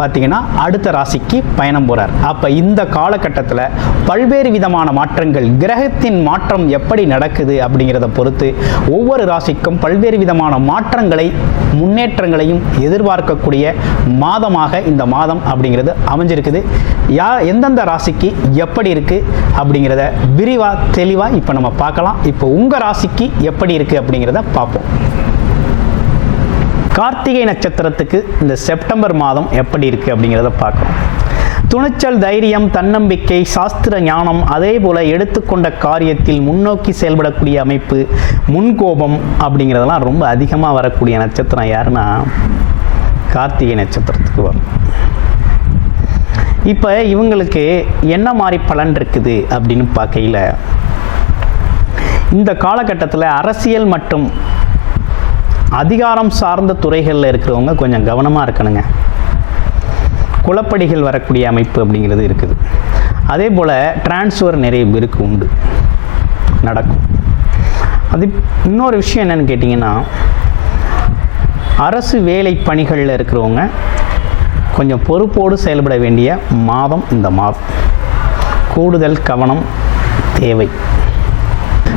பார்த்தீங்கன்னா அடுத்த ராசிக்கு பயணம் போகிறார் அப்போ இந்த காலகட்டத்தில் பல்வேறு விதமான மாற்றங்கள் கிரகத்தின் மாற்றம் எப்படி நடக்குது அப்படிங்கிறத பொறுத்து ஒவ்வொரு ராசிக்கும் பல்வேறு விதமான மாற்றங்களை முன்னேற்றங்களையும் எதிர்பார்க்கக்கூடிய மாதமாக இந்த மாதம் அப்படிங்கிறது அமைஞ்சிருக்குது. யா எந்தெந்த ராசிக்கு எப்படி இருக்குது அப்படிங்கிறத விரிவாக தெளிவாக இப்போ நம்ம பார்க்கலாம். இப்போ உங்கள் ராசிக்கு எப்படி இருக்குது அப்படிங்கிறத பார்ப்போம். கார்த்திகை நட்சத்திரத்துக்கு இந்த செப்டம்பர் மாதம் எப்படி இருக்குது அப்படிங்கிறத பார்க்கணும். துணிச்சல் தைரியம் தன்னம்பிக்கை சாஸ்திர ஞானம் அதே போல் எடுத்துக்கொண்ட காரியத்தில் முன்னோக்கி செயல்படக்கூடிய அமைப்பு முன்கோபம் அப்படிங்கிறதெல்லாம் ரொம்ப அதிகமாக வரக்கூடிய நட்சத்திரம் யாருன்னா கார்த்திகை நட்சத்திரத்துக்கு வரும். இப்போ இவங்களுக்கு என்ன மாதிரி பலன் இருக்குது அப்படின்னு பார்க்கையில் இந்த காலகட்டத்தில் அரசியல் மற்றும் அதிகாரம் சார்ந்த துறைகளில் இருக்கிறவங்க கொஞ்சம் கவனமாக இருக்கணுங்க. குளப்படிகள் வரக்கூடிய அமைப்பு அப்படிங்கிறது இருக்குது. அதே போல் டிரான்ஸ்ஃபர் நிறைய பேருக்கு உண்டு. நடக்கும். அது இன்னொரு விஷயம் என்னென்னு கேட்டிங்கன்னா அரசு வேலை பணிகளில் இருக்கிறவங்க கொஞ்சம் பொறுப்போடு செயல்பட வேண்டிய மாதம் இந்த மாதம். கூடுதல் கவனம் தேவை.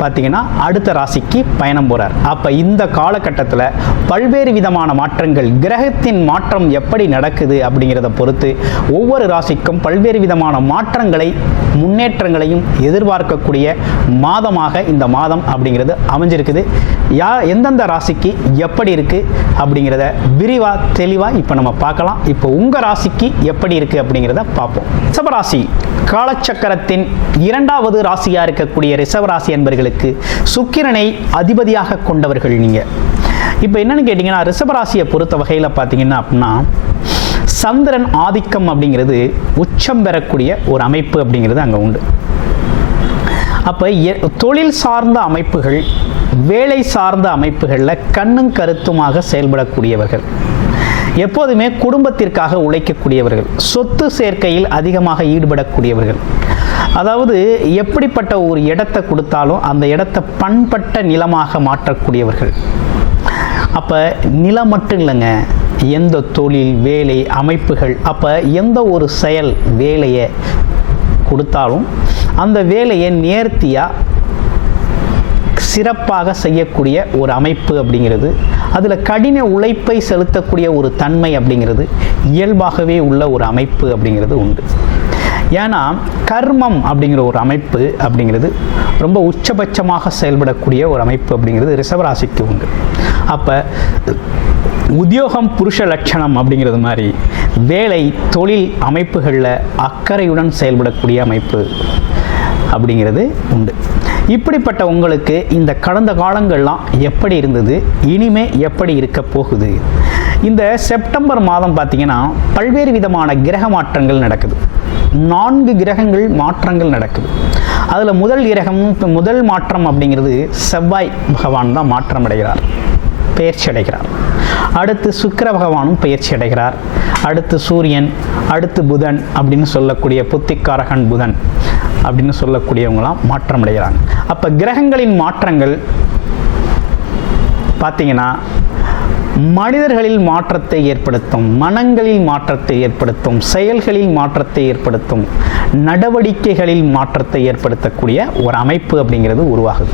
பார்த்தீங்கன்னா அடுத்த ராசிக்கு பயணம் போகிறார் அப்போ இந்த காலகட்டத்தில் பல்வேறு விதமான மாற்றங்கள் கிரகத்தின் மாற்றம் எப்படி நடக்குது அப்படிங்கிறத பொறுத்து ஒவ்வொரு ராசிக்கும் பல்வேறு விதமான மாற்றங்களை முன்னேற்றங்களையும் எதிர்பார்க்கக்கூடிய மாதமாக இந்த மாதம் அப்படிங்கிறது அமைஞ்சிருக்குது. யா எந்தெந்த ராசிக்கு எப்படி இருக்குது அப்படிங்கிறத விரிவாக தெளிவாக இப்போ நம்ம பார்க்கலாம். இப்போ உங்கள் ராசிக்கு எப்படி இருக்குது அப்படிங்கிறத பார்ப்போம். ரிஷபராசி காலச்சக்கரத்தின் இரண்டாவது ராசியாக இருக்கக்கூடிய ரிஷபராசி ராசிகளுக்கு சுக்கிரனை அதிபதியாக கொண்டவர்கள் நீங்கள் இப்போ என்னென்னு கேட்டிங்கன்னா ரிஷபராசியை பொறுத்த வகையில் பார்த்தீங்கன்னா அப்படின்னா சந்திரன் ஆதிக்கம் அப்படிங்கிறது உச்சம் பெறக்கூடிய ஒரு அமைப்பு அப்படிங்கிறது அங்கே உண்டு. அப்போ தொழில் சார்ந்த அமைப்புகள் வேலை சார்ந்த அமைப்புகளில் கண்ணும் கருத்துமாக செயல்படக்கூடியவர்கள். எப்போதுமே குடும்பத்திற்காக உழைக்கக்கூடியவர்கள் சொத்து சேர்க்கையில் அதிகமாக ஈடுபடக்கூடியவர்கள். அதாவது எப்படிப்பட்ட ஒரு இடத்தை கொடுத்தாலும் அந்த இடத்தை பண்பட்ட நிலமாக மாற்றக்கூடியவர்கள். அப்போ நிலம் மட்டும் இல்லைங்க எந்த தொழில் வேலை அமைப்புகள் அப்போ எந்த ஒரு செயல் வேலையை கொடுத்தாலும் அந்த வேலையை நேர்த்தியாக சிறப்பாக செய்யக்கூடிய ஒரு அமைப்பு அப்படிங்கிறது அதில் கடின உழைப்பை செலுத்தக்கூடிய ஒரு தன்மை அப்படிங்கிறது இயல்பாகவே உள்ள ஒரு அமைப்பு அப்படிங்கிறது உண்டு. ஏன்னா கர்மம் அப்படிங்கிற ஒரு அமைப்பு அப்படிங்கிறது ரொம்ப உச்சபட்சமாக செயல்படக்கூடிய ஒரு அமைப்பு அப்படிங்கிறது ரிஷபராசிக்கு உண்டு. அப்போ உத்தியோகம் புருஷ லட்சணம் அப்படிங்கிறது மாதிரி வேலை தொழில் அமைப்புகளில் அக்கறையுடன் செயல்படக்கூடிய அமைப்பு. அப்படிங்கிறது உண்டு. இப்படிப்பட்ட உங்களுக்கு இந்த கடந்த காலங்கள்லாம் எப்படி இருந்தது? இனிமே எப்படி இருக்க போகுது? இந்த செப்டம்பர் மாதம் பார்த்தீங்கன்னா பல்வேறு விதமான கிரக மாற்றங்கள் நடக்குது. நான்கு கிரகங்கள் மாற்றங்கள் நடக்குது. அதில் முதல் கிரகம் முதல் மாற்றம் அப்படிங்கிறது செவ்வாய் பகவான் தான் மாற்றம் அடைகிறார் பயிற்சி அடைகிறார் அடுத்து சுக்கிர பகவானும் பயிற்சி அடைகிறார் அடுத்து சூரியன் அடுத்து புதன் அப்படின்னு சொல்லக்கூடிய புத்திக்காரகன் புதன் அப்படின்னு சொல்லக்கூடியவங்களாம் மாற்றம் அடைகிறாங்க அப்போ கிரகங்களின் மாற்றங்கள் பார்த்தீங்கன்னா மனிதர்களில் மாற்றத்தை ஏற்படுத்தும் மனங்களில் மாற்றத்தை ஏற்படுத்தும் செயல்களில் மாற்றத்தை ஏற்படுத்தும் நடவடிக்கைகளில் மாற்றத்தை ஏற்படுத்தக்கூடிய ஒரு அமைப்பு அப்படிங்கிறது உருவாகுது.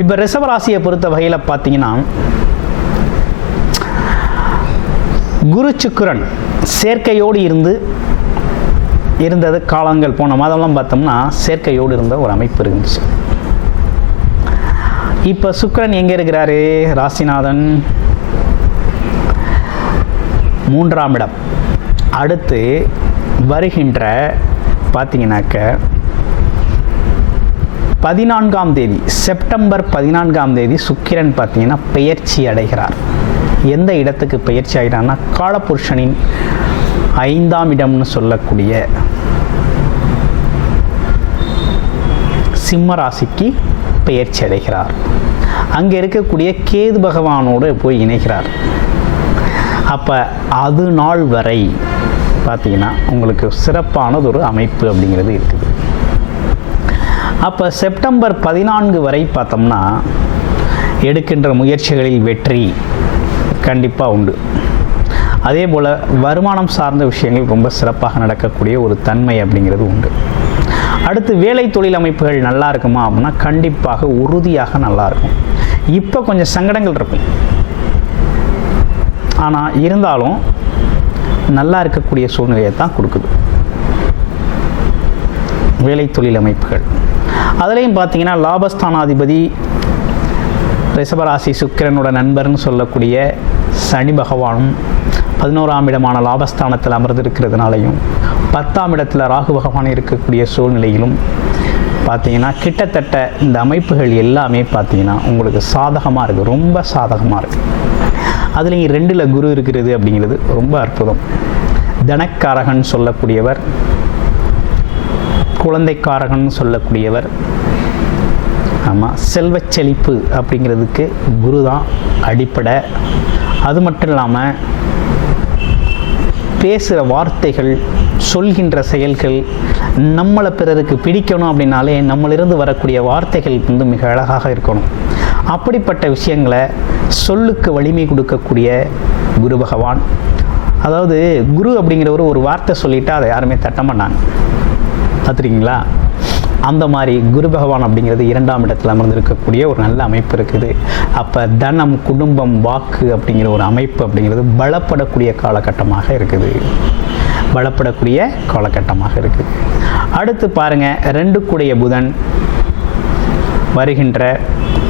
இப்போ ரிஷபராசியை பொறுத்த வகையில் பார்த்தீங்கன்னா குரு சுக்கரன் சேர்க்கையோடு இருந்து இருந்தது காலங்கள் போன மாதம்லாம் பார்த்தோம்னா சேர்க்கையோடு இருந்த ஒரு அமைப்பு இருந்துச்சு. இப்போ சுக்கிரன் எங்கே இருக்கிறாரு? ராசிநாதன். மூன்றாம் இடம். அடுத்து வருகின்ற பார்த்தீங்கன்னாக்க பதினான்காம் தேதி செப்டம்பர் பதினான்காம் தேதி சுக்கிரன் பார்த்தீங்கன்னா பெயர்ச்சி அடைகிறார். எந்த இடத்துக்கு பயிற்சி ஆகிறான்னா காலபுருஷனின் ஐந்தாம் இடம்னு சொல்லக்கூடிய சிம்ம ராசிக்கு பெயர்ச்சி அடைகிறார். அங்கே இருக்கக்கூடிய கேது பகவானோடு போய் இணைகிறார். அப்போ அது நாள் வரை பார்த்தீங்கன்னா உங்களுக்கு சிறப்பானது ஒரு அமைப்பு அப்படிங்கிறது இருக்குது. அப்போ செப்டம்பர் பதினான்கு வரை பார்த்தோம்னா எடுக்கின்ற முயற்சிகளில் வெற்றி கண்டிப்பாக உண்டு. அதே போல் வருமானம் சார்ந்த விஷயங்கள் ரொம்ப சிறப்பாக நடக்கக்கூடிய ஒரு தன்மை அப்படிங்கிறது உண்டு. அடுத்து வேலை தொழில் அமைப்புகள் நல்லா இருக்குமா அப்படின்னா கண்டிப்பாக உறுதியாக நல்லா இருக்கும். இப்போ கொஞ்சம் சங்கடங்கள் இருக்கும். ஆனால் இருந்தாலும் நல்லா இருக்கக்கூடிய சூழ்நிலையை தான் கொடுக்குது. வேலை தொழில் அமைப்புகள். அதுலேயும் பார்த்தீங்கன்னா லாபஸ்தானாதிபதி ரிஷபராசி சுக்கிரனோட நண்பர்னு சொல்லக்கூடிய சனி பகவானும் பதினோராம் இடமான லாபஸ்தானத்தில் அமர்ந்திருக்கிறதுனாலையும் பத்தாம் இடத்துல ராகு பகவான் இருக்கக்கூடிய சூழ்நிலையிலும் பார்த்தீங்கன்னா கிட்டத்தட்ட இந்த அமைப்புகள் எல்லாமே பார்த்தீங்கன்னா உங்களுக்கு சாதகமாக இருக்குது ரொம்ப சாதகமாக இருக்குது அதுலேயும் ரெண்டில் குரு இருக்கிறது அப்படிங்கிறது ரொம்ப அற்புதம். தனக்காரகன் சொல்லக்கூடியவர் குழந்தைக்காரகன் சொல்லக்கூடியவர். ஆமாம் செல்வச் செழிப்பு அப்படிங்கிறதுக்கு குரு தான் அடிப்படை. அது மட்டும் இல்லாமல் பேசுகிற வார்த்தைகள் சொல்கின்ற செயல்கள் நம்மளை பிறருக்கு பிடிக்கணும் அப்படின்னாலே நம்மளிருந்து வரக்கூடிய வார்த்தைகள் வந்து மிக அழகாக இருக்கணும். அப்படிப்பட்ட விஷயங்களை சொல்லுக்கு வலிமை கொடுக்கக்கூடிய குரு பகவான். அதாவது குரு அப்படிங்கிறவர் ஒரு வார்த்தை சொல்லிட்டா அதை யாருமே தட்ட மாட்டாங்க. பார்த்துருக்கீங்களா? அந்த மாதிரி குரு பகவான் அப்படிங்கிறது இரண்டாம் இடத்துல அமர்ந்திருக்கக்கூடிய ஒரு நல்ல அமைப்பு இருக்குது. அப்போ தனம் குடும்பம் வாக்கு அப்படிங்கிற ஒரு அமைப்பு அப்படிங்கிறது பலப்படக்கூடிய காலகட்டமாக இருக்குது. பலப்படக்கூடிய காலகட்டமாக இருக்குது. அடுத்து பாருங்கள் ரெண்டு கூடைய புதன் வருகின்ற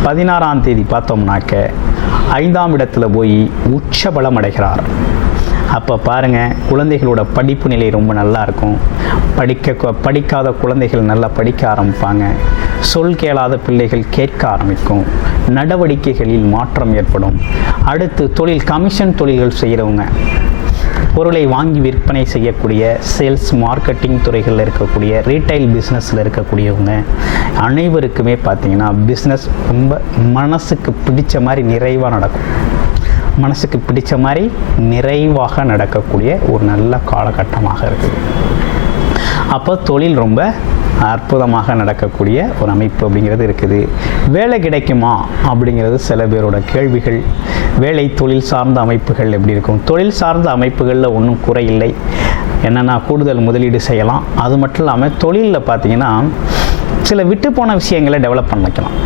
பதினாறாம் தேதி பார்த்தோம்னாக்க ஐந்தாம் இடத்துல போய் உச்ச பலம் அடைகிறார். அப்போ பாருங்கள் குழந்தைகளோட படிப்பு நிலை ரொம்ப நல்லா இருக்கும் படிக்க படிக்காத குழந்தைகள் நல்லா படிக்க ஆரம்பிப்பாங்க. சொல் கேளாத பிள்ளைகள் கேட்க ஆரம்பிக்கும். நடவடிக்கைகளில் மாற்றம் ஏற்படும். அடுத்து தொழில் கமிஷன் தொழில்கள் செய்கிறவங்க பொருளை வாங்கி விற்பனை செய்யக்கூடிய சேல்ஸ் மார்க்கெட்டிங் துறைகளில் இருக்கக்கூடிய ரீட்டைல் பிஸ்னஸில் இருக்கக்கூடியவங்க. அனைவருக்குமே பார்த்திங்கன்னா பிஸ்னஸ் ரொம்ப மனசுக்கு பிடிச்ச மாதிரி நிறைவாக நடக்கும். மனசுக்கு பிடிச்ச மாதிரி நிறைவாக நடக்கக்கூடிய ஒரு நல்ல காலகட்டமாக இருக்குது. அப்போ தொழில் ரொம்ப அற்புதமாக நடக்கக்கூடிய ஒரு அமைப்பு அப்படிங்கிறது இருக்குது. வேலை கிடைக்குமா அப்படிங்கிறது சில பேரோட கேள்விகள். வேலை தொழில் சார்ந்த அமைப்புகள் எப்படி இருக்கும்? தொழில் சார்ந்த அமைப்புகளில் ஒன்றும் குறையில்லை என்னென்னா கூடுதல் முதலீடு செய்யலாம். அது மட்டும் இல்லாமல் தொழிலில் பார்த்தீங்கன்னா சில விட்டு போன விஷயங்களை டெவலப் பண்ணிக்கலாம்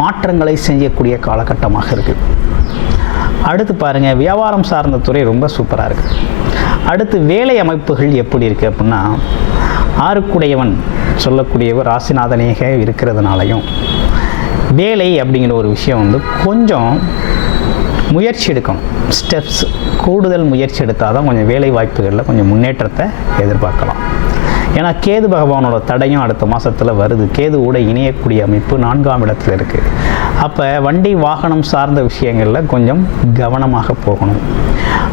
மாற்றங்களை செய்யக்கூடிய காலகட்டமாக இருக்குது. அடுத்து பாருங்கள் வியாபாரம் சார்ந்த துறை ரொம்ப சூப்பராக இருக்குது அடுத்து வேலை அமைப்புகள் எப்படி இருக்குது அப்படின்னா ஆறுக்குடையவன் சொல்லக்கூடியவர் ராசிநாதனேக இருக்கிறதுனாலையும் வேலை அப்படிங்கிற ஒரு விஷயம் வந்து கொஞ்சம் முயற்சி எடுக்கணும். ஸ்டெப்ஸ் கூடுதல் முயற்சி எடுத்தால் தான் கொஞ்சம் வேலை வாய்ப்புகளில் கொஞ்சம் முன்னேற்றத்தை எதிர்பார்க்கலாம். ஏன்னா கேது பகவானோட தடையும் அடுத்த மாதத்தில் வருது. கேது கூட இணையக்கூடிய அமைப்பு நான்காம் இடத்துல இருக்குது அப்போ வண்டி வாகனம் சார்ந்த விஷயங்களில் கொஞ்சம் கவனமாக போகணும்.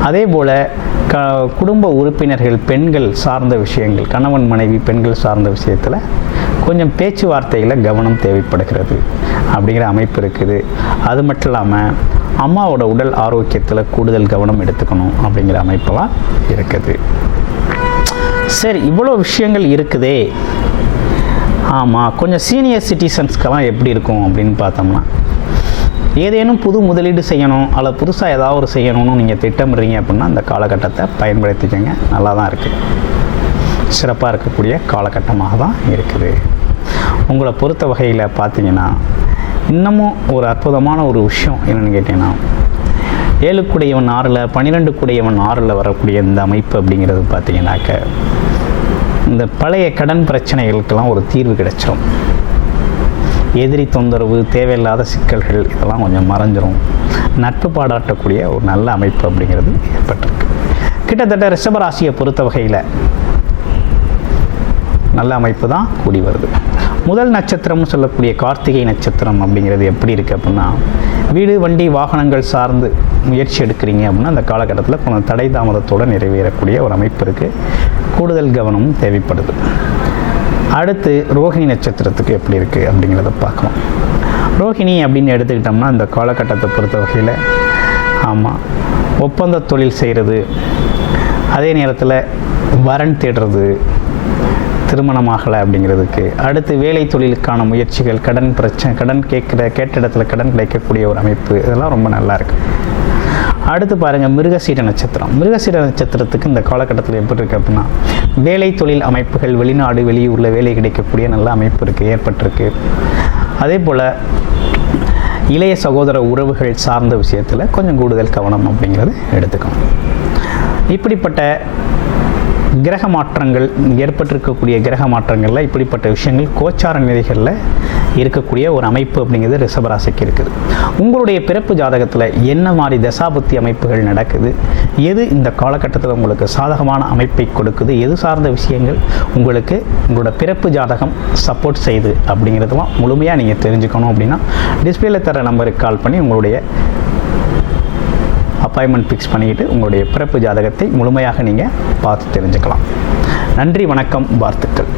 அதே போல் க குடும்ப உறுப்பினர்கள் பெண்கள் சார்ந்த விஷயங்கள் கணவன் மனைவி பெண்கள் சார்ந்த விஷயத்தில் கொஞ்சம் பேச்சுவார்த்தையில் கவனம் தேவைப்படுகிறது. அப்படிங்கிற அமைப்பு இருக்குது. அது மட்டும் இல்லாமல் அம்மாவோட உடல் ஆரோக்கியத்தில் கூடுதல் கவனம் எடுத்துக்கணும் அப்படிங்கிற அமைப்பெல்லாம் இருக்குது. சரி இவ்வளோ விஷயங்கள் இருக்குதே. ஆமாம் கொஞ்சம் சீனியர் சிட்டிசன்ஸ்க்கெல்லாம் எப்படி இருக்கும் அப்படின்னு பார்த்தோம்னா ஏதேனும் புது முதலீடு செய்யணும் அல்லது புதுசாக ஏதாவது ஒரு செய்யணும்னு நீங்கள் திட்டமிடுறீங்க அப்படின்னா அந்த காலகட்டத்தை பயன்படுத்திக்கோங்க. நல்லா தான் இருக்குது சிறப்பாக இருக்கக்கூடிய காலகட்டமாக தான் இருக்குது. உங்களை பொறுத்த வகையில் பார்த்தீங்கன்னா இன்னமும் ஒரு அற்புதமான ஒரு விஷயம் என்னென்னு கேட்டிங்கன்னா ஏழுக்குடையவன் ஆறில் பன்னிரெண்டு கூடையவன் ஆறில் வரக்கூடிய இந்த அமைப்பு அப்படிங்கிறது பார்த்தீங்கன்னாக்க இந்த பழைய கடன் பிரச்சனைகளுக்கெல்லாம் ஒரு தீர்வு கிடைச்சிரும். எதிரி தொந்தரவு தேவையில்லாத சிக்கல்கள் இதெல்லாம் கொஞ்சம் மறைஞ்சிரும். நட்பு பாடாட்டக்கூடிய ஒரு நல்ல அமைப்பு அப்படிங்கிறது ஏற்பட்டிருக்கு. கிட்டத்தட்ட ரிஷபராசியை பொறுத்த வகையில் நல்ல அமைப்பு தான் கூடி வருது. முதல் நட்சத்திரம்னு சொல்லக்கூடிய கார்த்திகை நட்சத்திரம் அப்படிங்கிறது எப்படி இருக்குது அப்படின்னா வீடு வண்டி வாகனங்கள் சார்ந்து முயற்சி எடுக்கிறீங்க அப்படின்னா அந்த காலகட்டத்தில் கொஞ்சம் தடை தாமதத்தோடு நிறைவேறக்கூடிய ஒரு அமைப்பு இருக்குது கூடுதல் கவனமும் தேவைப்படுது. அடுத்து ரோஹிணி நட்சத்திரத்துக்கு எப்படி இருக்குது அப்படிங்கிறத பார்க்கலாம். ரோஹிணி அப்படின்னு எடுத்துக்கிட்டோம்னா இந்த காலகட்டத்தை பொறுத்த வகையில் ஆமாம் ஒப்பந்த தொழில் செய்கிறது அதே நேரத்தில் வரன் தேடுறது திருமணமாகலை அப்படிங்கிறதுக்கு. அடுத்து வேலை தொழிலுக்கான முயற்சிகள் கடன் பிரச்சனை கடன் கேட்குற கேட்ட இடத்துல கடன் கிடைக்கக்கூடிய ஒரு அமைப்பு இதெல்லாம் ரொம்ப நல்லா இருக்கு. அடுத்து பாருங்கள் மிருகசீர நட்சத்திரம். மிருகசீர நட்சத்திரத்துக்கு இந்த காலகட்டத்தில் எப்படி இருக்குது அப்படின்னா வேலை தொழில் அமைப்புகள் வெளிநாடு வெளியூரில் வேலை கிடைக்கக்கூடிய நல்ல அமைப்பு இருக்குது ஏற்பட்டிருக்கு. அதே போல் இளைய சகோதர உறவுகள் சார்ந்த விஷயத்தில் கொஞ்சம் கூடுதல் கவனம் அப்படிங்கிறது எடுத்துக்கணும். இப்படிப்பட்ட கிரக மாற்றங்கள் ஏற்பட்டிருக்கக்கூடிய கிரக மாற்றங்களில் இப்படிப்பட்ட விஷயங்கள் கோச்சார நிலைகளில் இருக்கக்கூடிய ஒரு அமைப்பு அப்படிங்கிறது ரிஷபராசிக்கு இருக்குது. உங்களுடைய பிறப்பு ஜாதகத்தில் என்ன மாதிரி தசாபுத்தி அமைப்புகள் நடக்குது? எது இந்த காலகட்டத்தில் உங்களுக்கு சாதகமான அமைப்பை கொடுக்குது? எது சார்ந்த விஷயங்கள் உங்களுக்கு உங்களோட பிறப்பு ஜாதகம் சப்போர்ட் செய்யுது அப்படிங்கிறதுலாம் முழுமையாக நீங்கள் தெரிஞ்சுக்கணும் அப்படின்னா டிஸ்பிளேல தர நம்பருக்கு கால் பண்ணி உங்களுடைய அப்பாயின்மெண்ட் ஃபிக்ஸ் பண்ணிக்கிட்டு உங்களுடைய பிறப்பு ஜாதகத்தை முழுமையாக நீங்கள் பார்த்து தெரிஞ்சுக்கலாம். நன்றி வணக்கம் வாழ்த்துக்கள்.